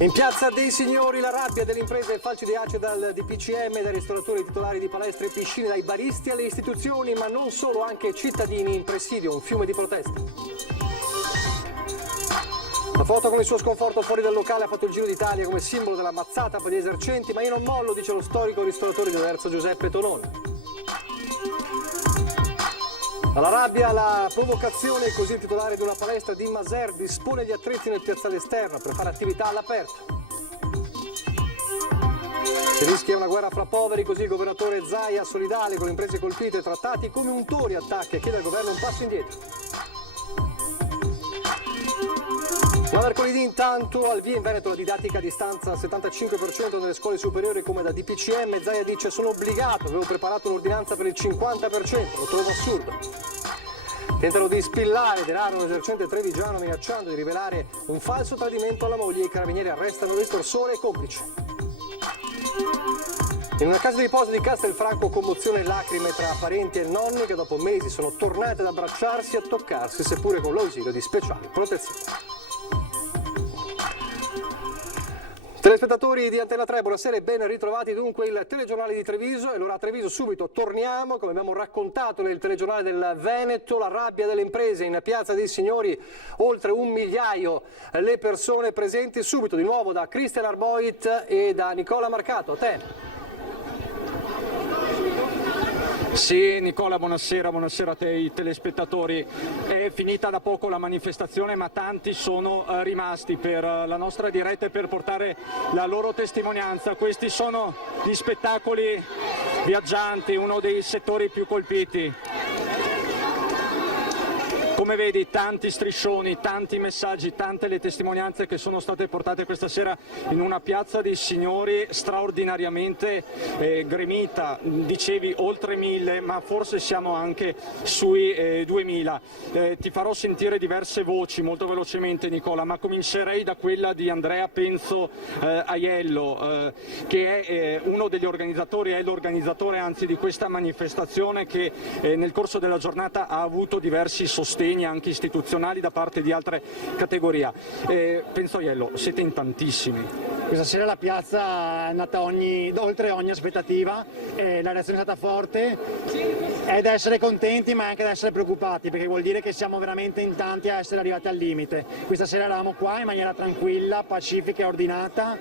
In piazza dei Signori la rabbia delle imprese e falci di ACE dal DPCM, dai ristoratori titolari di palestre e piscine, dai baristi alle istituzioni, ma non solo, anche cittadini in presidio, un fiume di proteste. La foto con il suo sconforto fuori dal locale ha fatto il giro d'Italia come simbolo della mazzata per gli esercenti, ma io non mollo, dice lo storico ristoratore di Aversa Giuseppe Tonon. Alla rabbia, la provocazione, così il titolare di una palestra di Maser dispone gli attrezzi nel piazzale esterno per fare attività all'aperto. Si rischia una guerra fra poveri, così il governatore Zaia, solidale con le imprese colpite, trattati come untori, attacca e chiede al governo un passo indietro. Ma mercoledì intanto al via in Veneto la didattica a distanza al 75% nelle scuole superiori come da DPCM. Zaia dice: sono obbligato, avevo preparato un'ordinanza per il 50%, lo trovo assurdo. Tentano di spillare denaro un esercente trevigiano minacciando di rivelare un falso tradimento alla moglie. I carabinieri arrestano l'estorsore e complice. In una casa di riposo di Castelfranco commozione e lacrime tra parenti e nonni che dopo mesi sono tornati ad abbracciarsi e a toccarsi, seppure con l'ausilio di speciali protezioni. Telespettatori di Antena 3, buonasera e ben ritrovati dunque il telegiornale di Treviso. E allora a Treviso subito torniamo, come abbiamo raccontato nel telegiornale del Veneto, la rabbia delle imprese in piazza dei Signori, oltre 1 migliaio le persone presenti. Subito di nuovo da Cristian Arboit e da Nicola Marcato. A te. Sì, Nicola, buonasera a te, i telespettatori. È finita da poco la manifestazione, ma tanti sono rimasti per la nostra diretta e per portare la loro testimonianza. Questi sono gli spettacoli viaggianti, uno dei settori più colpiti. Come vedi, tanti striscioni, tanti messaggi, tante le testimonianze che sono state portate questa sera in una piazza dei Signori straordinariamente gremita. Dicevi oltre 1000, ma forse siamo anche sui 2000. Ti farò sentire diverse voci molto velocemente, Nicola, ma comincerei da quella di Andrea Penzo Aiello, che è uno degli organizzatori, è l'organizzatore anzi di questa manifestazione che nel corso della giornata ha avuto diversi sostegni anche istituzionali da parte di altre categorie. Penso Aiello, siete in tantissimi. Questa sera la piazza è andata oltre ogni aspettativa, la reazione è stata forte, è da essere contenti ma anche da essere preoccupati, perché vuol dire che siamo veramente in tanti a essere arrivati al limite. Questa sera eravamo qua in maniera tranquilla, pacifica e ordinata,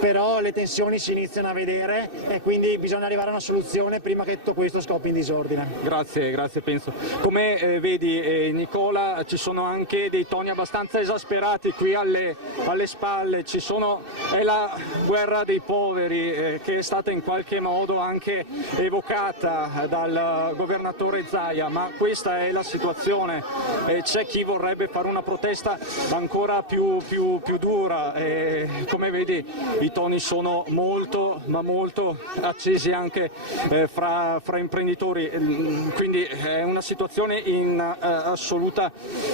però le tensioni si iniziano a vedere e quindi bisogna arrivare a una soluzione prima che tutto questo scoppi in disordine. Grazie Penso. Come vedi Nicola, ci sono anche dei toni abbastanza esasperati qui alle spalle, è la guerra dei poveri che è stata in qualche modo anche evocata dal governatore Zaia, ma questa è la situazione. C'è chi vorrebbe fare una protesta ancora più dura, come vedi i toni sono molto accesi anche fra imprenditori, quindi è una situazione in assoluta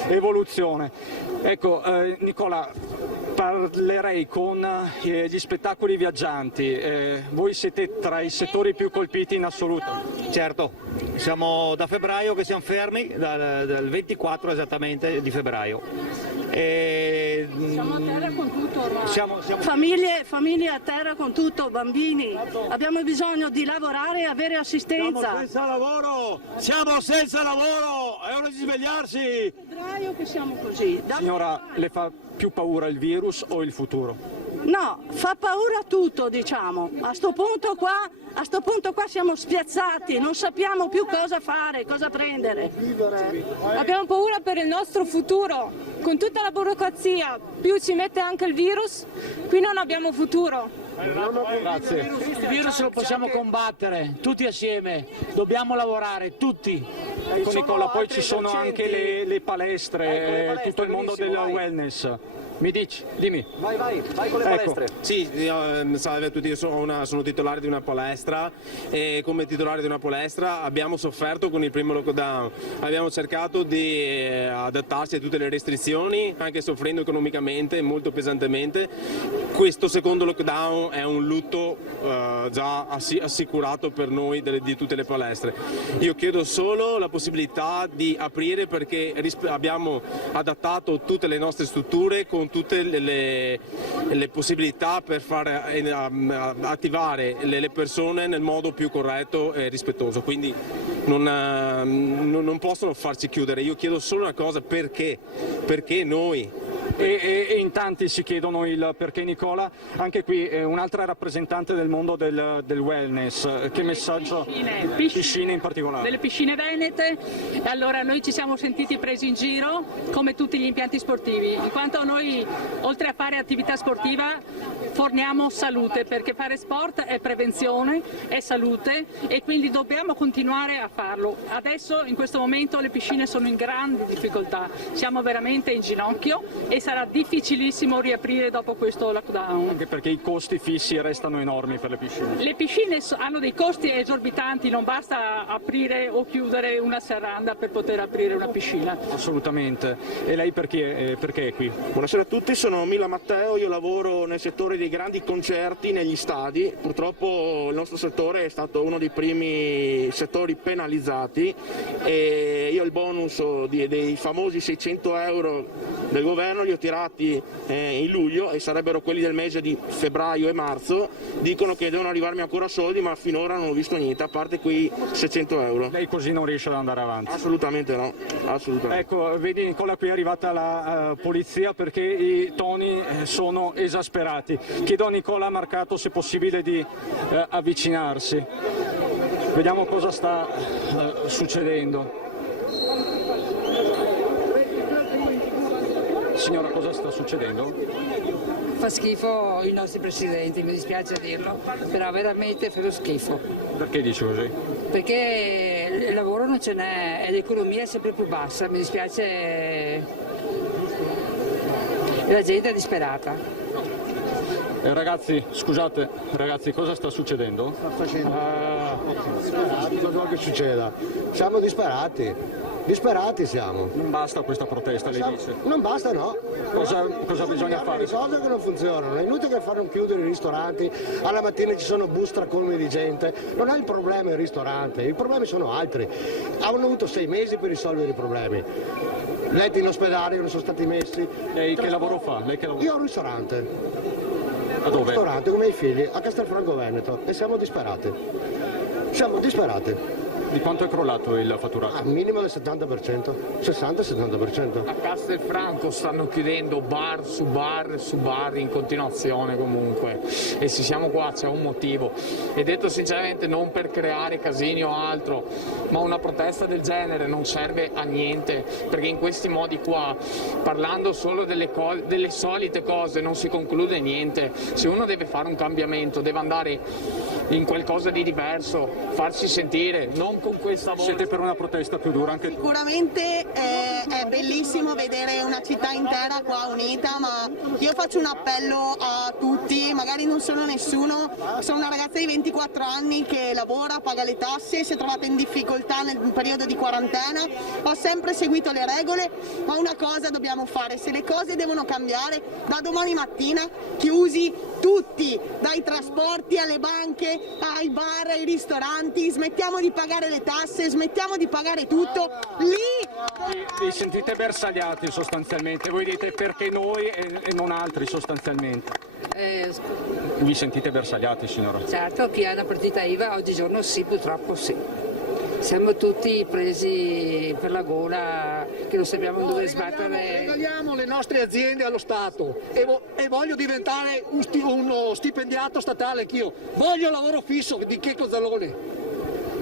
evoluzione. Ecco, Nicola, parlerei con gli spettacoli viaggianti. Voi siete tra i settori più colpiti in assoluto. Certo, siamo da febbraio che siamo fermi, dal 24 esattamente di febbraio. Siamo a terra con tutto ormai. Famiglie a terra con tutto, bambini. Abbiamo bisogno di lavorare e avere assistenza. Siamo senza lavoro, è ora di svegliarsi. Febbraio che siamo così. Signora, le fa più paura il virus o il futuro? No, fa paura tutto, diciamo. A sto punto qua siamo spiazzati, non sappiamo più cosa fare, cosa prendere. Abbiamo paura per il nostro futuro, con tutta la burocrazia, più ci mette anche il virus, qui non abbiamo futuro. Grazie. Il virus lo possiamo combattere, tutti assieme, dobbiamo lavorare, tutti. Ecco Nicola, poi ci sono anche le palestre, tutto il mondo del wellness. Mi dici? Dimmi. Vai con le palestre. Sì, salve a tutti, io sono titolare di una palestra e come titolare di una palestra abbiamo sofferto con il primo lockdown. Abbiamo cercato di adattarsi a tutte le restrizioni, anche soffrendo economicamente molto pesantemente. Questo secondo lockdown è un lutto già assicurato per noi di tutte le palestre. Io chiedo solo la possibilità di aprire perché abbiamo adattato tutte le nostre strutture con con tutte le possibilità per far attivare le persone nel modo più corretto e rispettoso, quindi non possono farci chiudere. Io chiedo solo una cosa: perché noi? E in tanti si chiedono il perché. Nicola, anche qui un'altra rappresentante del mondo del wellness, che messaggio? Piscine in particolare. Delle piscine venete, e allora noi ci siamo sentiti presi in giro come tutti gli impianti sportivi, in quanto noi oltre a fare attività sportiva forniamo salute, perché fare sport è prevenzione, è salute e quindi dobbiamo continuare a farlo. Adesso in questo momento le piscine sono in grandi difficoltà, siamo veramente in ginocchio e sarà difficilissimo riaprire dopo questo lockdown. Anche perché i costi fissi restano enormi per le piscine. Le piscine hanno dei costi esorbitanti, non basta aprire o chiudere una serranda per poter aprire una piscina. Assolutamente. E lei perché è qui? Buonasera a tutti, sono Mila Matteo, io lavoro nel settore dei grandi concerti negli stadi. Purtroppo il nostro settore è stato uno dei primi settori penalizzati e io il bonus dei famosi 600 euro del governo li ho tirati in luglio e sarebbero quelli del mese di febbraio e marzo. Dicono che devono arrivarmi ancora soldi, ma finora non ho visto niente, a parte quei 600 euro. Lei così non riesce ad andare avanti? Assolutamente no, assolutamente. Ecco, vedi Nicola, qui è arrivata la polizia perché i toni sono esasperati. Chiedo a Nicola Marcato se è possibile di avvicinarsi. Vediamo cosa sta succedendo. Signora, cosa sta succedendo? Fa schifo i nostri presidenti, mi dispiace dirlo, però veramente fa schifo. Perché dice così? Perché il lavoro non ce n'è e l'economia è sempre più bassa, mi dispiace, la gente è disperata. Ragazzi, scusate, cosa sta succedendo? Cosa che succeda? Siamo disperati siamo. Non basta questa protesta, lei dice? Non basta, no. Cosa bisogna fare? Le cose che non funzionano, è inutile che fanno chiudere i ristoranti, alla mattina ci sono bus stracolmi di gente, non è il problema il ristorante, i problemi sono altri. Hanno avuto 6 mesi per risolvere i problemi. Letti in ospedale non sono stati messi. Lei che lavoro fa? Io ho un ristorante. A dove? Un ristorante con i miei figli a Castelfranco Veneto e siamo disperati. Siamo disperati. Di quanto è crollato il fatturato? Minimo del 70%, 60-70%. A Castelfranco stanno chiudendo bar su bar su bar in continuazione comunque e se siamo qua c'è un motivo e detto sinceramente non per creare casini o altro, ma una protesta del genere non serve a niente, perché in questi modi qua, parlando solo delle solite cose, non si conclude niente. Se uno deve fare un cambiamento deve andare in qualcosa di diverso, farsi sentire, non con questa voce. Siete per una protesta più dura anche? Sicuramente è bellissimo vedere una città intera qua unita, ma io faccio un appello a tutti, magari non sono nessuno, sono una ragazza di 24 anni che lavora, paga le tasse, si è trovata in difficoltà nel periodo di quarantena, ho sempre seguito le regole, ma una cosa dobbiamo fare, se le cose devono cambiare, da domani mattina chiusi tutti, dai trasporti alle banche, ai bar, ai ristoranti, smettiamo di pagare le tasse, smettiamo di pagare tutto, lì! Vi sentite bersagliati sostanzialmente, voi dite perché noi e non altri sostanzialmente. Vi sentite bersagliati, signora? Certo, chi ha una partita IVA oggigiorno sì, purtroppo sì. Siamo tutti presi per la gola, che non sappiamo dove sbattere. Regaliamo le nostre aziende allo Stato e voglio diventare uno stipendiato statale anch'io. Voglio lavoro fisso di Checco Zalone.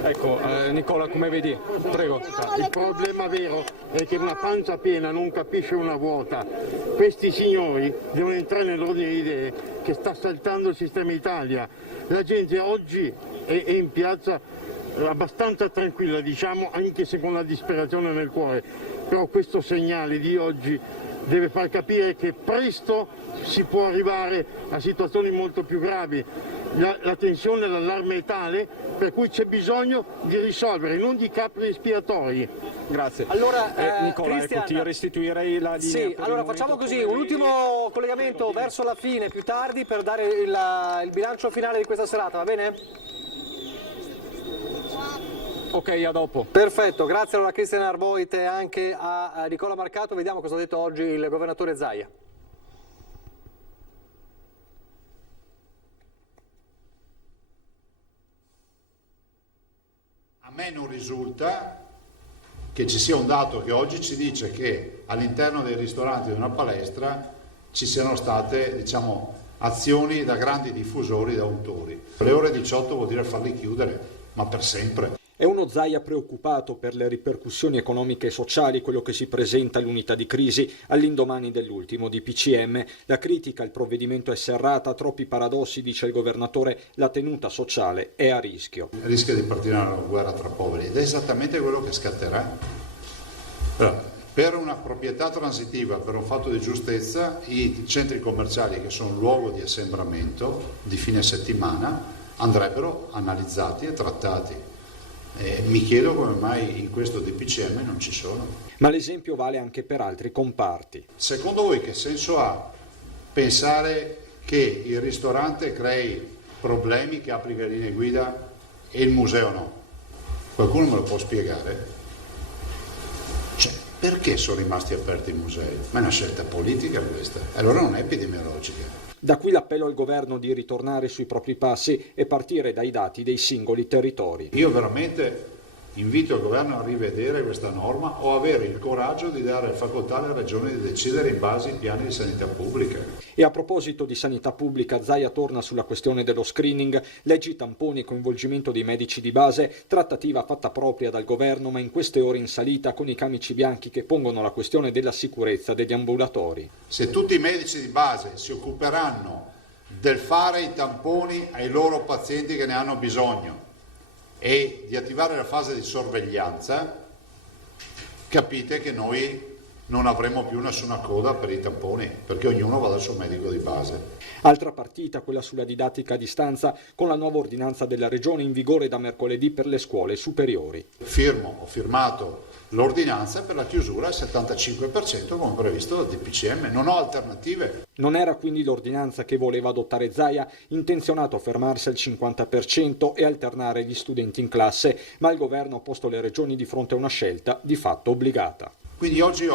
Ecco, Nicola, come vedi? Prego. Il problema vero è che una pancia piena non capisce una vuota. Questi signori devono entrare nell'ordine di idee che sta saltando il sistema Italia. La gente oggi è in piazza abbastanza tranquilla, diciamo, anche se con la disperazione nel cuore. Però questo segnale di oggi deve far capire che presto si può arrivare a situazioni molto più gravi. La tensione, l'allarme è tale per cui c'è bisogno di risolvere, non di capri espiatori. Grazie. Allora, Nicola, Cristian, ecco, ti restituirei la linea. Sì, allora facciamo così, un ultimo collegamento verso la fine, più tardi, per dare il bilancio finale di questa serata, va bene? Ok, a dopo. Perfetto, grazie allora a Cristian Arboit e anche a Nicola Marcato. Vediamo cosa ha detto oggi il governatore Zaia. me non risulta che ci sia un dato che oggi ci dice che all'interno dei ristoranti di una palestra ci siano state, diciamo, azioni da grandi diffusori, da autori. Le ore 18 vuol dire farli chiudere, ma per sempre. È uno Zaia preoccupato per le ripercussioni economiche e sociali, quello che si presenta all'unità di crisi all'indomani dell'ultimo DPCM. La critica al provvedimento è serrata, troppi paradossi, dice il governatore, la tenuta sociale è a rischio. Rischia di partire una guerra tra poveri ed è esattamente quello che scatterà. Allora, per una proprietà transitiva, per un fatto di giustezza, i centri commerciali che sono luogo di assembramento di fine settimana andrebbero analizzati e trattati. Mi chiedo come mai in questo DPCM non ci sono. Ma l'esempio vale anche per altri comparti. Secondo voi che senso ha pensare che il ristorante crei problemi, che apri le linee guida e il museo no? Qualcuno me lo può spiegare? Cioè, perché sono rimasti aperti i musei? Ma è una scelta politica questa, allora non è epidemiologica. Da qui l'appello al governo di ritornare sui propri passi e partire dai dati dei singoli territori. Io veramente invito il governo a rivedere questa norma o avere il coraggio di dare facoltà alle regioni di decidere in base ai piani di sanità pubblica. E a proposito di sanità pubblica, Zaia torna sulla questione dello screening, leggi, tamponi e coinvolgimento dei medici di base, trattativa fatta propria dal governo ma in queste ore in salita con i camici bianchi che pongono la questione della sicurezza degli ambulatori. Se tutti i medici di base si occuperanno del fare i tamponi ai loro pazienti che ne hanno bisogno e di attivare la fase di sorveglianza, capite che noi non avremo più nessuna coda per i tamponi, perché ognuno va dal suo medico di base. Altra partita, quella sulla didattica a distanza, con la nuova ordinanza della Regione in vigore da mercoledì per le scuole superiori. Ho firmato l'ordinanza per la chiusura al 75% come previsto dal DPCM, non ho alternative. Non era quindi l'ordinanza che voleva adottare Zaia, intenzionato a fermarsi al 50% e alternare gli studenti in classe, ma il governo ha posto le regioni di fronte a una scelta di fatto obbligata. Quindi oggi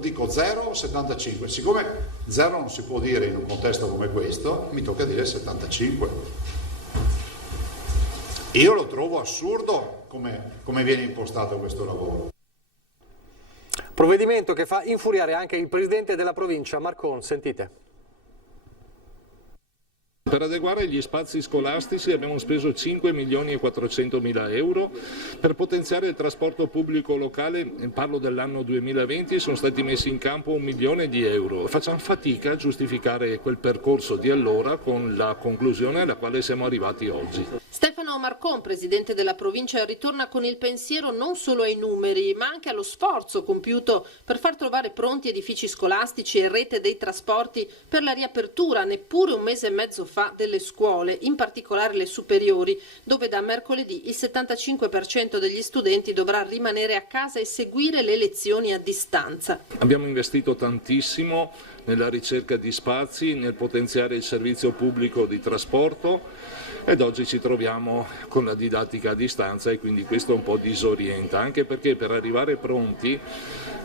dico 0 o 75, siccome 0 non si può dire in un contesto come questo, mi tocca dire 75. Io lo trovo assurdo come viene impostato questo lavoro. Provvedimento che fa infuriare anche il presidente della provincia, Marcon, sentite. Per adeguare gli spazi scolastici abbiamo speso 5 milioni e 400 mila euro, per potenziare il trasporto pubblico locale, parlo dell'anno 2020, sono stati messi in campo 1 milione di euro. Facciamo fatica a giustificare quel percorso di allora con la conclusione alla quale siamo arrivati oggi. Stefano Marcon, presidente della provincia, ritorna con il pensiero non solo ai numeri, ma anche allo sforzo compiuto per far trovare pronti edifici scolastici e rete dei trasporti per la riapertura neppure un mese e mezzo fa delle scuole, in particolare le superiori, dove da mercoledì il 75% degli studenti dovrà rimanere a casa e seguire le lezioni a distanza. Abbiamo investito tantissimo nella ricerca di spazi, nel potenziare il servizio pubblico di trasporto ed oggi ci troviamo con la didattica a distanza e quindi questo un po' disorienta, anche perché per arrivare pronti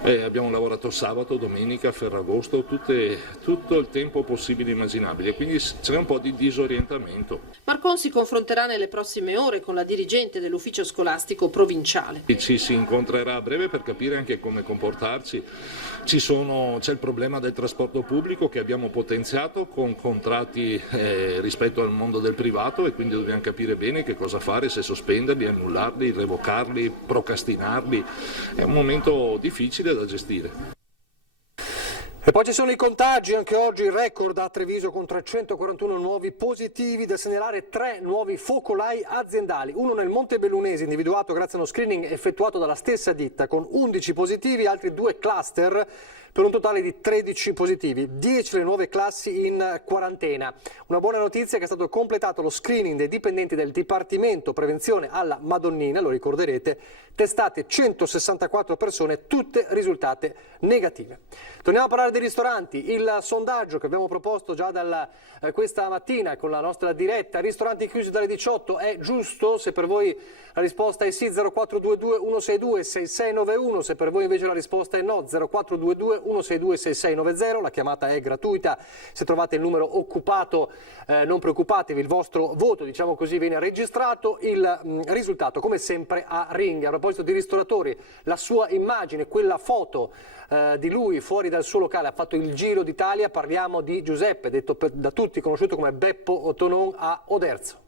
abbiamo lavorato sabato, domenica, Ferragosto, tutto il tempo possibile e immaginabile, quindi c'è un po' di disorientamento. Marcon si confronterà nelle prossime ore con la dirigente dell'ufficio scolastico provinciale. Ci si incontrerà a breve per capire anche come comportarci. C'è il problema del trasporto pubblico che abbiamo potenziato con contratti rispetto al mondo del privato e quindi dobbiamo capire bene che cosa fare, se sospenderli, annullarli, revocarli, procrastinarli. È un momento difficile da gestire. E poi ci sono i contagi, anche oggi il record a Treviso con 341 nuovi positivi, da segnalare 3 nuovi focolai aziendali, uno nel Monte Bellunese individuato grazie a uno screening effettuato dalla stessa ditta con 11 positivi, altri 2 cluster per un totale di 13 positivi, 10 le nuove classi in quarantena. Una buona notizia è che è stato completato lo screening dei dipendenti del Dipartimento Prevenzione alla Madonnina, lo ricorderete, testate 164 persone, tutte risultate negative. Torniamo a parlare dei ristoranti, il sondaggio che abbiamo proposto già questa mattina con la nostra diretta, ristoranti chiusi dalle 18 è giusto? Se per voi la risposta è sì, 0422 162 6691, se per voi invece la risposta è no, 0422 162 6690, la chiamata è gratuita, se trovate il numero occupato non preoccupatevi, il vostro voto, diciamo così, viene registrato, il risultato come sempre a ringhe. A proposito di ristoratori, la sua immagine, quella foto di lui fuori dal suo locale ha fatto il giro d'Italia, parliamo di Giuseppe, detto da tutti conosciuto come Beppo Tonon a Oderzo.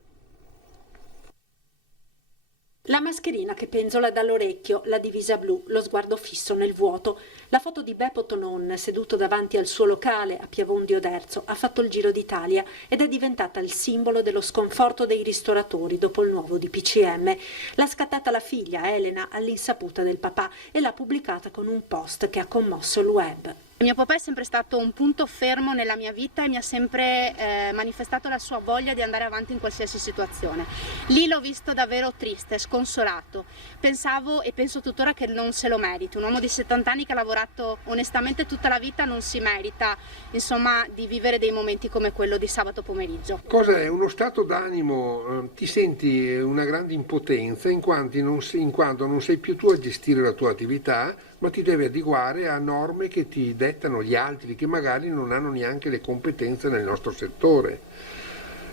La mascherina che penzola dall'orecchio, la divisa blu, lo sguardo fisso nel vuoto. La foto di Beppo Tonon seduto davanti al suo locale a Piavon di Oderzo ha fatto il giro d'Italia ed è diventata il simbolo dello sconforto dei ristoratori dopo il nuovo DPCM. L'ha scattata la figlia Elena all'insaputa del papà e l'ha pubblicata con un post che ha commosso il web. Mio papà è sempre stato un punto fermo nella mia vita e mi ha sempre manifestato la sua voglia di andare avanti in qualsiasi situazione. Lì l'ho visto davvero triste, sconsolato. Pensavo e penso tuttora che non se lo meriti. Un uomo di 70 anni che ha lavorato onestamente tutta la vita non si merita, insomma, di vivere dei momenti come quello di sabato pomeriggio. Cosa è? Uno stato d'animo, ti senti una grande impotenza in quanto non sei più tu a gestire la tua attività, ma ti devi adeguare a norme che ti dettano gli altri, che magari non hanno neanche le competenze nel nostro settore.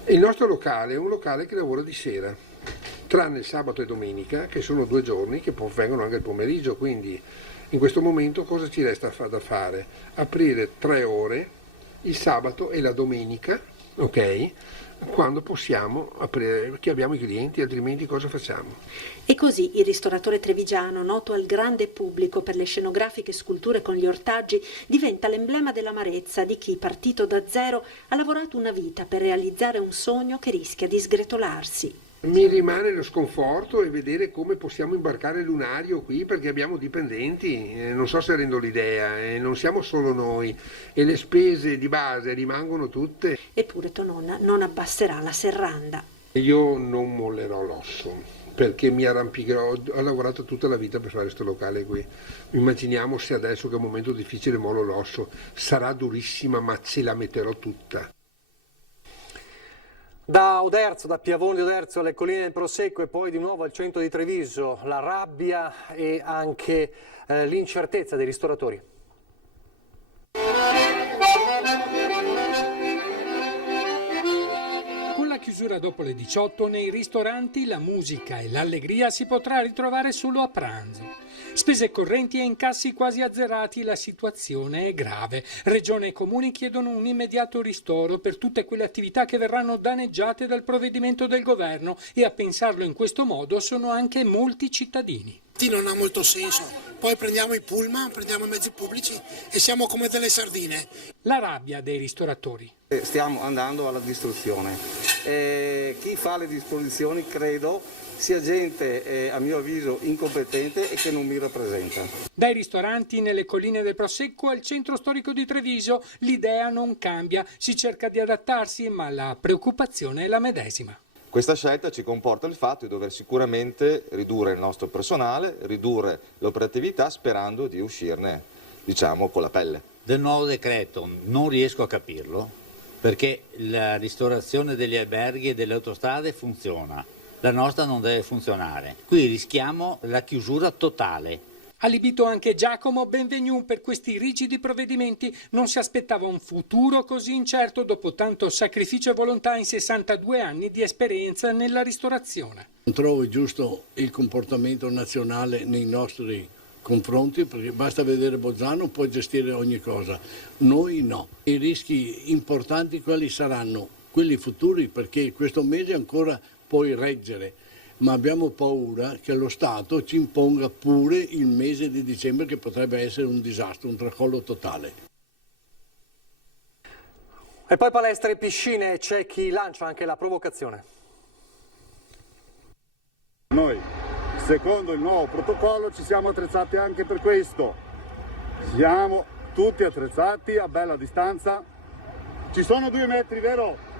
E il nostro locale è un locale che lavora di sera, tranne il sabato e domenica, che sono 2 giorni che poi vengono anche il pomeriggio, quindi in questo momento cosa ci resta da fare? Aprire 3 ore il sabato e la domenica, ok? Quando possiamo aprire, che abbiamo i clienti, altrimenti cosa facciamo? E così il ristoratore trevigiano, noto al grande pubblico per le scenografiche sculture con gli ortaggi, diventa l'emblema dell'amarezza di chi, partito da zero, ha lavorato una vita per realizzare un sogno che rischia di sgretolarsi. Mi rimane lo sconforto e vedere come possiamo imbarcare il lunario qui, perché abbiamo dipendenti, non so se rendo l'idea, non siamo solo noi e le spese di base rimangono tutte. Eppure Tonon non abbasserà la serranda. Io non mollerò l'osso, perché mi arrampicherò, ho lavorato tutta la vita per fare questo locale qui. Immaginiamo se adesso che è un momento difficile mollo l'osso, sarà durissima ma ce la metterò tutta. Da Oderzo, da Piavon di Oderzo alle colline del Prosecco e poi di nuovo al centro di Treviso, la rabbia e anche l'incertezza dei ristoratori. Con la chiusura dopo le 18 nei ristoranti la musica e l'allegria si potrà ritrovare solo a pranzo. Spese correnti e incassi quasi azzerati, la situazione è grave. Regione e comuni chiedono un immediato ristoro per tutte quelle attività che verranno danneggiate dal provvedimento del governo e a pensarlo in questo modo sono anche molti cittadini. Non ha molto senso, poi prendiamo i pullman, prendiamo i mezzi pubblici e siamo come delle sardine. La rabbia dei ristoratori. Stiamo andando alla distruzione. Chi fa le disposizioni credo sia gente, a mio avviso, incompetente e che non mi rappresenta. Dai ristoranti nelle colline del Prosecco al centro storico di Treviso l'idea non cambia, si cerca di adattarsi ma la preoccupazione è la medesima. Questa scelta ci comporta il fatto di dover sicuramente ridurre il nostro personale, ridurre l'operatività sperando di uscirne, diciamo, con la pelle. Del nuovo decreto non riesco a capirlo perché la ristorazione degli alberghi e delle autostrade funziona, la nostra non deve funzionare. Qui rischiamo la chiusura totale. Allibito anche Giacomo Benvenu per questi rigidi provvedimenti, non si aspettava un futuro così incerto dopo tanto sacrificio e volontà in 62 anni di esperienza nella ristorazione. Non trovo giusto il comportamento nazionale nei nostri confronti, perché basta vedere Bolzano, può gestire ogni cosa, noi no. I rischi importanti quali saranno? Quelli futuri, perché questo mese ancora puoi reggere. Ma abbiamo paura che lo Stato ci imponga pure il mese di dicembre, che potrebbe essere un disastro, un tracollo totale. E poi palestre e piscine, c'è chi lancia anche la provocazione. Noi, secondo il nuovo protocollo, ci siamo attrezzati anche per questo. Siamo tutti attrezzati a bella distanza. Ci sono 2 metri, vero?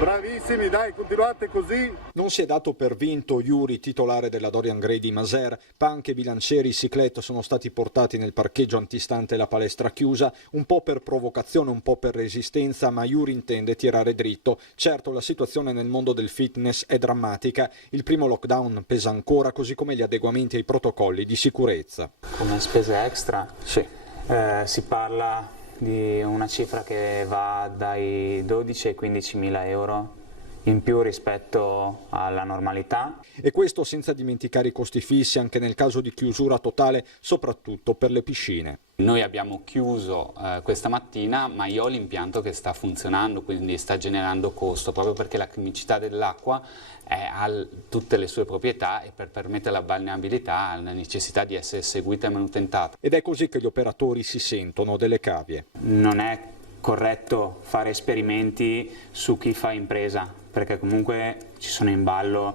Bravissimi. bravissimi, dai, continuate così. Non si è dato per vinto Yuri, titolare della Dorian Gray di Maser. Panche, bilancieri, ciclette sono stati portati nel parcheggio antistante la palestra chiusa, un po' per provocazione, un po' per resistenza, ma Yuri intende tirare dritto. Certo, la situazione nel mondo del fitness è drammatica. Il primo lockdown pesa ancora, così come gli adeguamenti ai protocolli di sicurezza. Come spese extra? Sì. Si parla di una cifra che va dai 12 ai 15.000 euro in più rispetto alla normalità. E questo senza dimenticare i costi fissi anche nel caso di chiusura totale, soprattutto per le piscine. Noi abbiamo chiuso questa mattina, ma io ho l'impianto che sta funzionando, quindi sta generando costo, proprio perché la chimicità dell'acqua ha tutte le sue proprietà e per permettere la balneabilità ha la necessità di essere seguita e manutentata. Ed è così che gli operatori si sentono delle cavie. Non è corretto fare esperimenti su chi fa impresa, perché comunque ci sono in ballo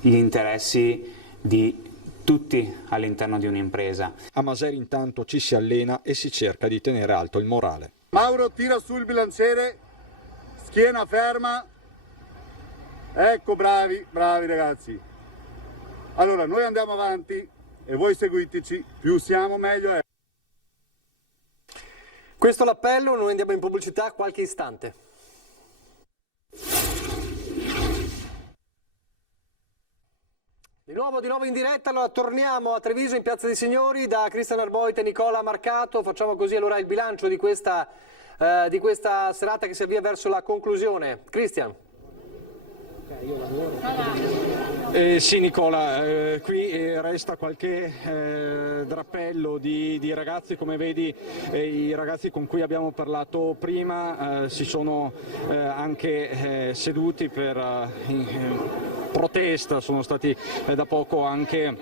gli interessi di tutti all'interno di un'impresa. A Maser intanto ci si allena e si cerca di tenere alto il morale. Mauro, tira su il bilanciere, schiena ferma. Ecco, bravi ragazzi. Allora, noi andiamo avanti e voi seguiteci, più siamo meglio è. Questo è l'appello, noi andiamo in pubblicità qualche istante. Di nuovo in diretta, allora torniamo a Treviso in Piazza dei Signori da Cristian Arboit e Nicola Marcato. Facciamo così allora il bilancio di questa serata che si avvia verso la conclusione. Cristian. Sì Nicola, qui resta qualche drappello di ragazzi, come vedi i ragazzi con cui abbiamo parlato prima si sono anche seduti per protesta, sono stati da poco anche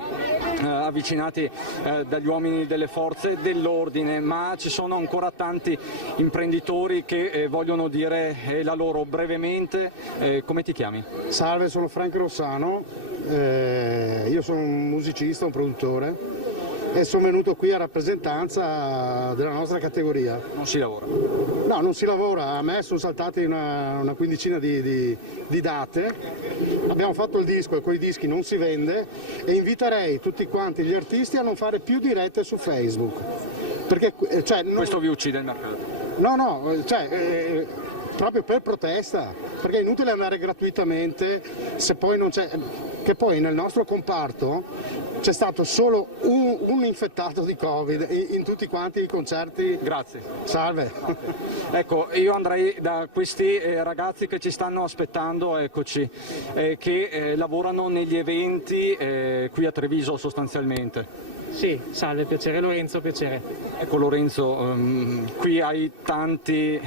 avvicinati dagli uomini delle forze dell'ordine, ma ci sono ancora tanti imprenditori che vogliono dire la loro brevemente. Come ti chiami? Salve, sono Frank Rossano, io sono un musicista, un produttore e sono venuto qui a rappresentanza della nostra categoria. Non si lavora? No, non si lavora, a me sono saltate una quindicina di date, abbiamo fatto il disco e quei dischi non si vende e inviterei tutti quanti gli artisti a non fare più dirette su Facebook. Perché, questo vi uccide il mercato? No, proprio per protesta, perché è inutile andare gratuitamente se poi non c'è, che poi nel nostro comparto c'è stato solo un infettato di Covid in tutti quanti i concerti. Grazie. Salve. Ecco, io andrei da questi ragazzi che ci stanno aspettando, eccoci, che lavorano negli eventi qui a Treviso sostanzialmente. Sì, salve, piacere Lorenzo, piacere. Ecco Lorenzo, qui hai tanti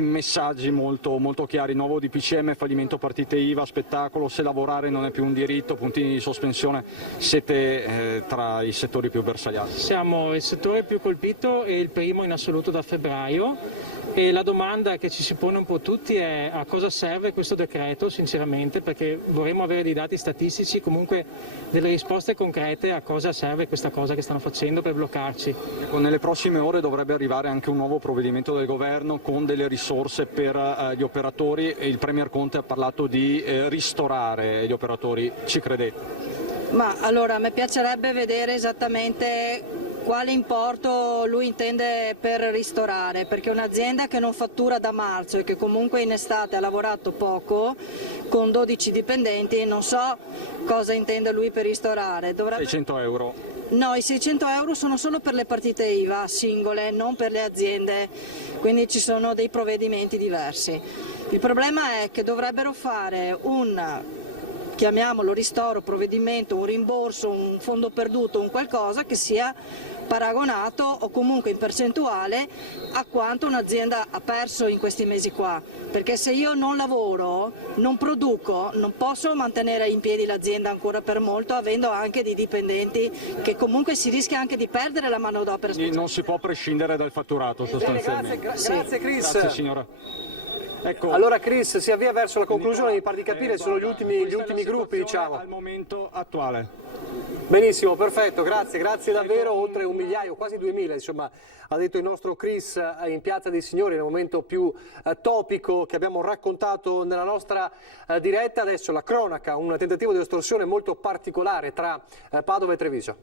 messaggi molto chiari, nuovo DPCM, fallimento partite IVA, spettacolo, se lavorare non è più un diritto, puntini di sospensione, siete tra i settori più bersagliati. Siamo il settore più colpito e il primo in assoluto da febbraio. E la domanda che ci si pone un po' tutti è a cosa serve questo decreto, sinceramente, perché vorremmo avere dei dati statistici, comunque delle risposte concrete a cosa serve questa cosa che stanno facendo per bloccarci. Ecco, nelle prossime ore dovrebbe arrivare anche un nuovo provvedimento del governo con delle risorse per gli operatori e il Premier Conte ha parlato di ristorare gli operatori, ci credete? Ma allora, mi piacerebbe vedere esattamente quale importo lui intende per ristorare, perché un'azienda che non fattura da marzo e che comunque in estate ha lavorato poco, con 12 dipendenti, non so cosa intende lui per ristorare. 600 euro. No, i 600 euro sono solo per le partite IVA singole, non per le aziende, quindi ci sono dei provvedimenti diversi. Il problema è che dovrebbero fare chiamiamolo ristoro, provvedimento, un rimborso, un fondo perduto, un qualcosa che sia paragonato o comunque in percentuale a quanto un'azienda ha perso in questi mesi qua, perché se io non lavoro, non produco, non posso mantenere in piedi l'azienda ancora per molto, avendo anche dei dipendenti che comunque si rischia anche di perdere la manodopera. Quindi non si può prescindere dal fatturato sostanzialmente. Grazie Chris. Grazie signora. Ecco. Allora Chris, si avvia verso la conclusione, mi pare di capire, sono gli ultimi gruppi, diciamo. Al momento attuale. Benissimo, perfetto, grazie davvero, oltre 1 migliaio, quasi 2000, insomma, ha detto il nostro Chris in Piazza dei Signori, nel momento più topico che abbiamo raccontato nella nostra diretta. Adesso la cronaca, un tentativo di estorsione molto particolare tra Padova e Treviso.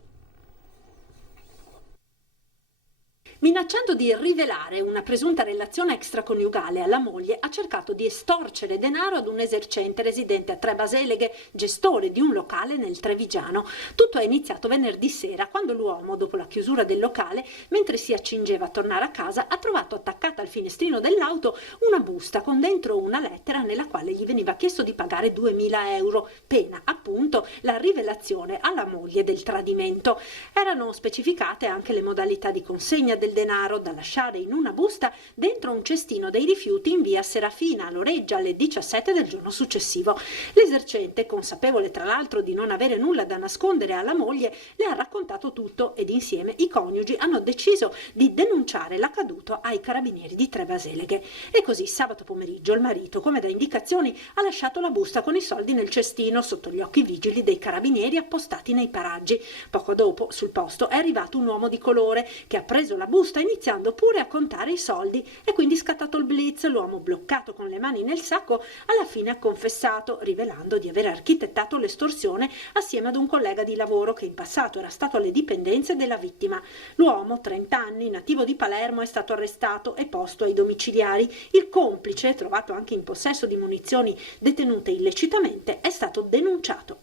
Minacciando di rivelare una presunta relazione extraconiugale alla moglie, ha cercato di estorcere denaro ad un esercente residente a Trebaseleghe, gestore di un locale nel Trevigiano. Tutto è iniziato venerdì sera, quando l'uomo, dopo la chiusura del locale, mentre si accingeva a tornare a casa, ha trovato attaccata al finestrino dell'auto una busta con dentro una lettera nella quale gli veniva chiesto di pagare 2.000 euro, pena appunto la rivelazione alla moglie del tradimento. Erano specificate anche le modalità di consegna del denaro, da lasciare in una busta dentro un cestino dei rifiuti in via Serafina a Loreggia alle 17 del giorno successivo. L'esercente, consapevole tra l'altro di non avere nulla da nascondere alla moglie, le ha raccontato tutto ed insieme i coniugi hanno deciso di denunciare l'accaduto ai carabinieri di Trebaseleghe. E così sabato pomeriggio il marito, come da indicazioni, ha lasciato la busta con i soldi nel cestino sotto gli occhi vigili dei carabinieri appostati nei paraggi. Poco dopo sul posto è arrivato un uomo di colore che ha preso la busta iniziando pure a contare i soldi. È quindi scattato il blitz. L'uomo, bloccato con le mani nel sacco, alla fine ha confessato, rivelando di aver architettato l'estorsione assieme ad un collega di lavoro che in passato era stato alle dipendenze della vittima. L'uomo, 30 anni, nativo di Palermo, è stato arrestato e posto ai domiciliari. Il complice, trovato anche in possesso di munizioni detenute illecitamente, è stato denunciato.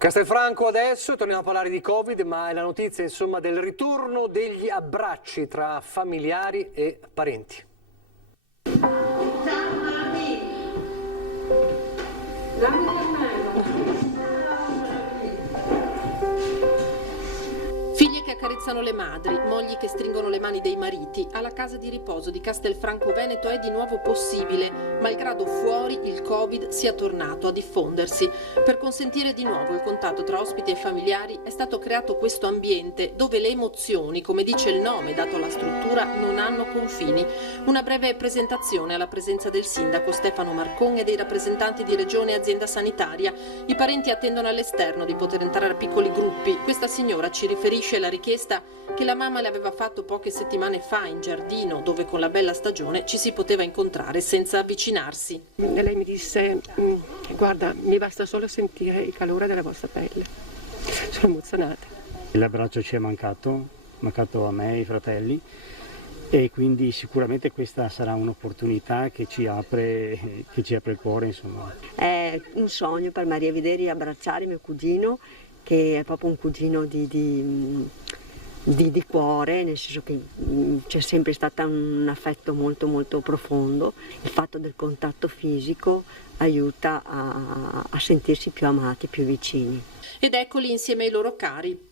Castelfranco adesso, torniamo a parlare di Covid, ma è la notizia insomma del ritorno degli abbracci tra familiari e parenti. Figlie che accarezzano le madri, mogli che stringono le mani dei mariti. Alla casa di riposo di Castelfranco Veneto è di nuovo possibile, malgrado fuori il Covid sia tornato a diffondersi. Per consentire di nuovo il contatto tra ospiti e familiari è stato creato questo ambiente dove le emozioni, come dice il nome dato alla struttura, non hanno confini. Una breve presentazione alla presenza del sindaco Stefano Marcon e dei rappresentanti di Regione e azienda sanitaria. I parenti attendono all'esterno di poter entrare a piccoli gruppi. Questa signora ci riferisce la richiesta che la mamma le aveva fatto poche settimane fa in giardino, dove con la bella stagione ci si poteva incontrare senza avvicinarsi. Lei mi disse, guarda, mi basta solo sentire il calore della vostra pelle. Sono emozionata. L'abbraccio ci è mancato a me e ai fratelli, e quindi sicuramente questa sarà un'opportunità che ci apre il cuore, insomma. È un sogno per Maria vedere e abbracciare mio cugino, che è proprio un cugino di cuore, nel senso che c'è sempre stato un affetto molto molto profondo. Il fatto del contatto fisico aiuta a sentirsi più amati, più vicini. Ed eccoli insieme ai loro cari.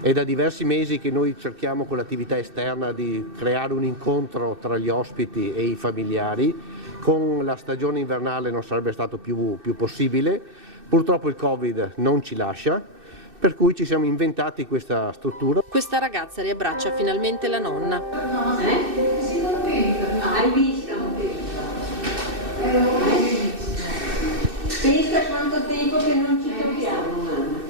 È da diversi mesi che noi cerchiamo con l'attività esterna di creare un incontro tra gli ospiti e i familiari. Con la stagione invernale non sarebbe stato più possibile, purtroppo il Covid non ci lascia, per cui ci siamo inventati questa struttura. Questa ragazza riabbraccia finalmente la nonna. Hai visto? Pensa quanto tempo che non ci troviamo, mamma.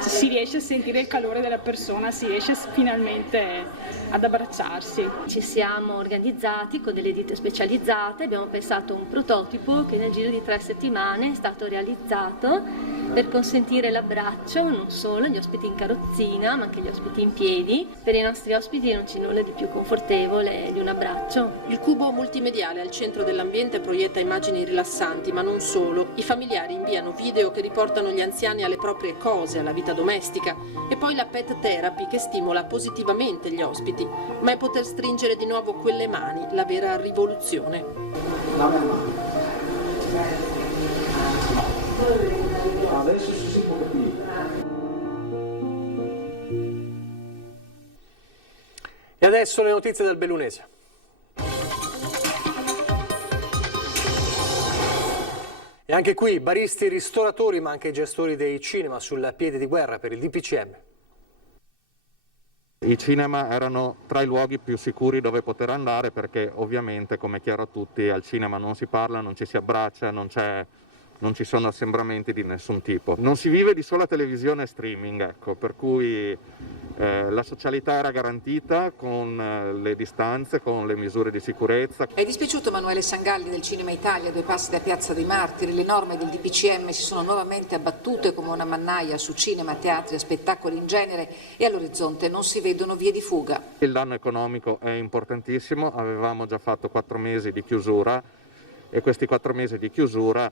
Si riesce a sentire il calore della persona, si riesce finalmente ad abbracciarsi. Ci siamo organizzati con delle ditte specializzate, abbiamo pensato a un prototipo che nel giro di 3 settimane è stato realizzato per consentire l'abbraccio non solo agli ospiti in carrozzina ma anche agli ospiti in piedi. Per i nostri ospiti non c'è nulla di più confortevole di un abbraccio. Il cubo multimediale al centro dell'ambiente proietta immagini rilassanti, ma non solo. I familiari inviano video che riportano gli anziani alle proprie cose, alla vita domestica, e poi la pet therapy che stimola positivamente gli ospiti. Ma è poter stringere di nuovo quelle mani la vera rivoluzione. Adesso si può capire. E adesso le notizie del Bellunese. E anche qui baristi e ristoratori, ma anche i gestori dei cinema sul piede di guerra per il DPCM. I cinema erano tra i luoghi più sicuri dove poter andare, perché ovviamente, come è chiaro a tutti, al cinema non si parla, non ci si abbraccia, non ci sono assembramenti di nessun tipo. Non si vive di sola televisione e streaming, ecco, per cui la socialità era garantita con le distanze, con le misure di sicurezza. È dispiaciuto Emanuele Sangalli del Cinema Italia, a 2 passi da Piazza dei Martiri. Le norme del DPCM si sono nuovamente abbattute come una mannaia su cinema, teatri e spettacoli in genere e all'orizzonte non si vedono vie di fuga. Il danno economico è importantissimo, avevamo già fatto 4 mesi di chiusura e questi 4 mesi di chiusura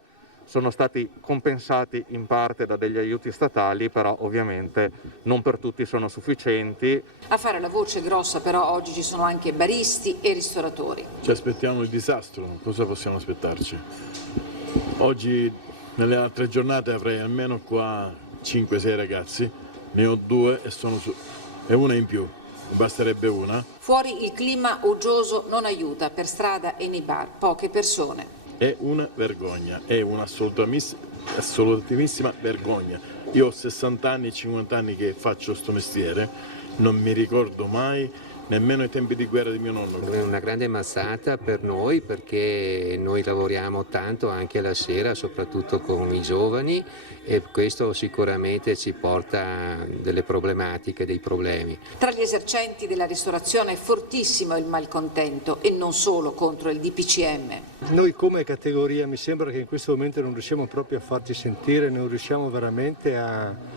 sono stati compensati in parte da degli aiuti statali, però ovviamente non per tutti sono sufficienti. A fare la voce grossa però oggi ci sono anche baristi e ristoratori. Ci aspettiamo il disastro, cosa possiamo aspettarci? Oggi nelle altre giornate avrei almeno qua 5-6 ragazzi, ne ho 2 e una in più, basterebbe una. Fuori il clima uggioso non aiuta, per strada e nei bar poche persone. È una vergogna, è un'assolutimissima vergogna. Io ho 60 anni, 50 anni che faccio sto mestiere, non mi ricordo mai nemmeno ai tempi di guerra di mio nonno. È una grande mazzata per noi perché noi lavoriamo tanto anche la sera, soprattutto con i giovani, e questo sicuramente ci porta delle problematiche, dei problemi. Tra gli esercenti della ristorazione è fortissimo il malcontento e non solo contro il DPCM. Noi come categoria mi sembra che in questo momento non riusciamo proprio a farci sentire, non riusciamo veramente a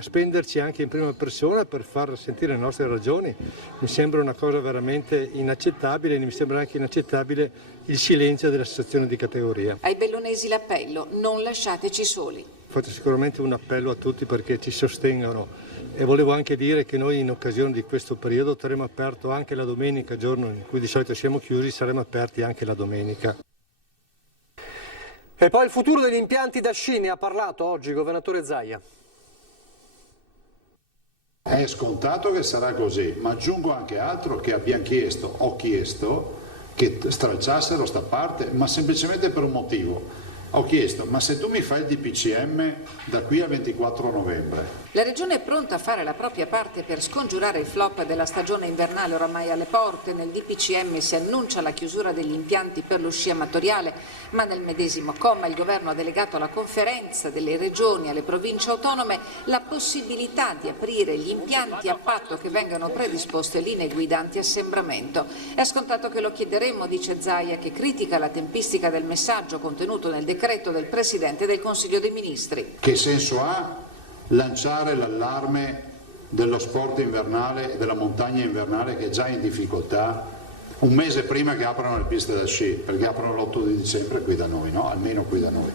spenderci anche in prima persona per far sentire le nostre ragioni. Mi sembra una cosa veramente inaccettabile e mi sembra anche inaccettabile il silenzio dell'associazione di categoria. Ai bellunesi l'appello, non lasciateci soli. Faccio sicuramente un appello a tutti perché ci sostengano e volevo anche dire che noi in occasione di questo periodo terremo aperto anche la domenica, giorno in cui di solito siamo chiusi, saremo aperti anche la domenica. E poi il futuro degli impianti da sci, ne ha parlato oggi il governatore Zaia. È scontato che sarà così, ma aggiungo anche altro che ho chiesto che stralciassero sta parte, ma semplicemente per un motivo. Ho chiesto, ma se tu mi fai il DPCM da qui al 24 novembre? La Regione è pronta a fare la propria parte per scongiurare il flop della stagione invernale oramai alle porte. Nel DPCM si annuncia la chiusura degli impianti per lo sci amatoriale, ma nel medesimo comma il Governo ha delegato alla conferenza delle regioni e alle province autonome la possibilità di aprire gli impianti a patto che vengano predisposte linee guida anti-assembramento. È scontato che lo chiederemo, dice Zaia, che critica la tempistica del messaggio contenuto nel decreto del Presidente del Consiglio dei Ministri. Che senso ha lanciare l'allarme dello sport invernale e della montagna invernale che è già in difficoltà un mese prima che aprono le piste da sci, perché aprono l'8 di dicembre qui da noi, no? Almeno qui da noi.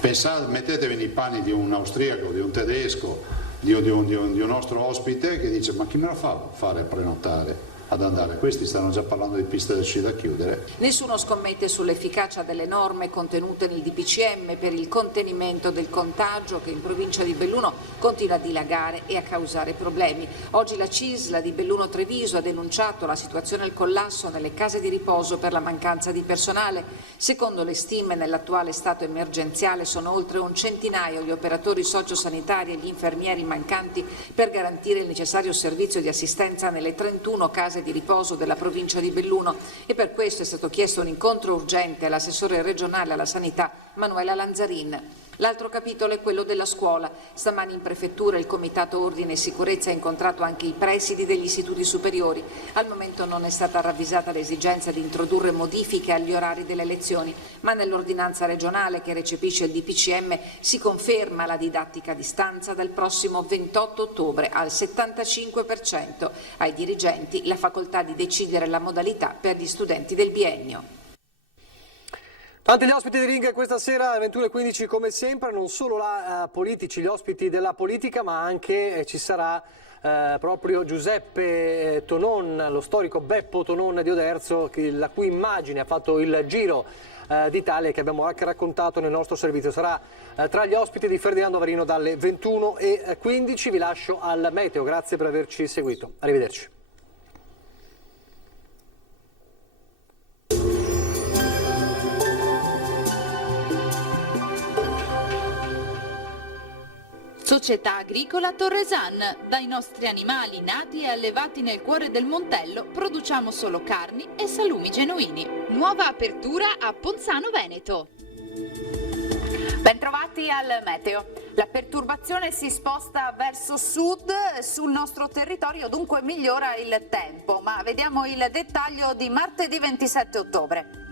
Pensate, mettetevi nei panni di un austriaco, di un tedesco, di un nostro ospite che dice ma chi me lo fa fare prenotare ad andare? Questi stanno già parlando di piste da sci da chiudere. Nessuno scommette sull'efficacia delle norme contenute nel DPCM per il contenimento del contagio che in provincia di Belluno continua a dilagare e a causare problemi. Oggi la CISL di Belluno Treviso ha denunciato la situazione al collasso nelle case di riposo per la mancanza di personale. Secondo le stime, nell'attuale stato emergenziale sono oltre un centinaio gli operatori sociosanitari e gli infermieri mancanti per garantire il necessario servizio di assistenza nelle 31 case di riposo della provincia di Belluno e per questo è stato chiesto un incontro urgente all'assessore regionale alla sanità Manuela Lanzarin. L'altro capitolo è quello della scuola. Stamani in prefettura il Comitato Ordine e Sicurezza ha incontrato anche i presidi degli istituti superiori. Al momento non è stata ravvisata l'esigenza di introdurre modifiche agli orari delle lezioni, ma nell'ordinanza regionale che recepisce il DPCM si conferma la didattica a distanza dal prossimo 28 ottobre al 75%. Ai dirigenti la facoltà di decidere la modalità per gli studenti del biennio. Tanti gli ospiti di Ring questa sera alle 21:15 come sempre, non solo politici, gli ospiti della politica, ma anche ci sarà proprio Giuseppe Tonon, lo storico Beppo Tonon di Oderzo, la cui immagine ha fatto il giro d'Italia che abbiamo anche raccontato nel nostro servizio. Sarà tra gli ospiti di Ferdinando Varino dalle 21:15. Vi lascio al meteo, grazie per averci seguito. Arrivederci. Società Agricola Torresan. Dai nostri animali nati e allevati nel cuore del Montello produciamo solo carni e salumi genuini. Nuova apertura a Ponzano Veneto. Bentrovati al meteo. La perturbazione si sposta verso sud sul nostro territorio, dunque migliora il tempo, ma vediamo il dettaglio di martedì 27 ottobre.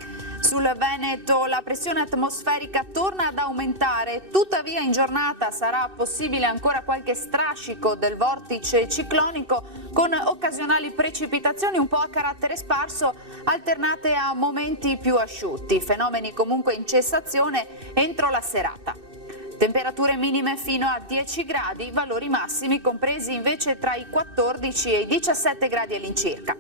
Sul Veneto la pressione atmosferica torna ad aumentare, tuttavia in giornata sarà possibile ancora qualche strascico del vortice ciclonico con occasionali precipitazioni un po' a carattere sparso alternate a momenti più asciutti, fenomeni comunque in cessazione entro la serata. Temperature minime fino a 10 gradi, valori massimi compresi invece tra i 14 e i 17 gradi all'incirca.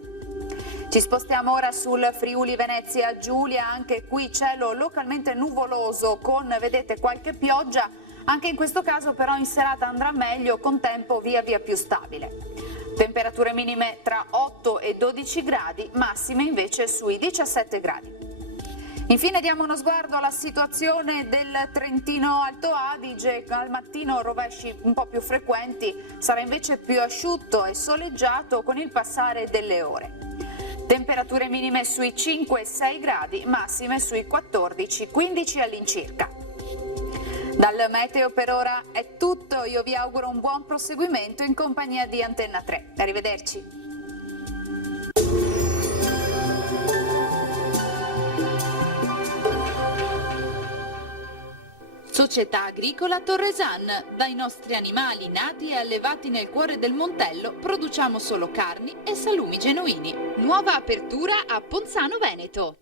Ci spostiamo ora sul Friuli Venezia Giulia, anche qui cielo localmente nuvoloso con, vedete, qualche pioggia, anche in questo caso però in serata andrà meglio con tempo via via più stabile. Temperature minime tra 8 e 12 gradi, massime invece sui 17 gradi. Infine diamo uno sguardo alla situazione del Trentino Alto Adige. Al mattino rovesci un po' più frequenti, sarà invece più asciutto e soleggiato con il passare delle ore. Temperature minime sui 5-6 gradi, massime sui 14-15 all'incirca. Dal meteo per ora è tutto, io vi auguro un buon proseguimento in compagnia di Antenna 3. Arrivederci. Società Agricola Torresan. Dai nostri animali nati e allevati nel cuore del Montello produciamo solo carni e salumi genuini. Nuova apertura a Ponzano Veneto.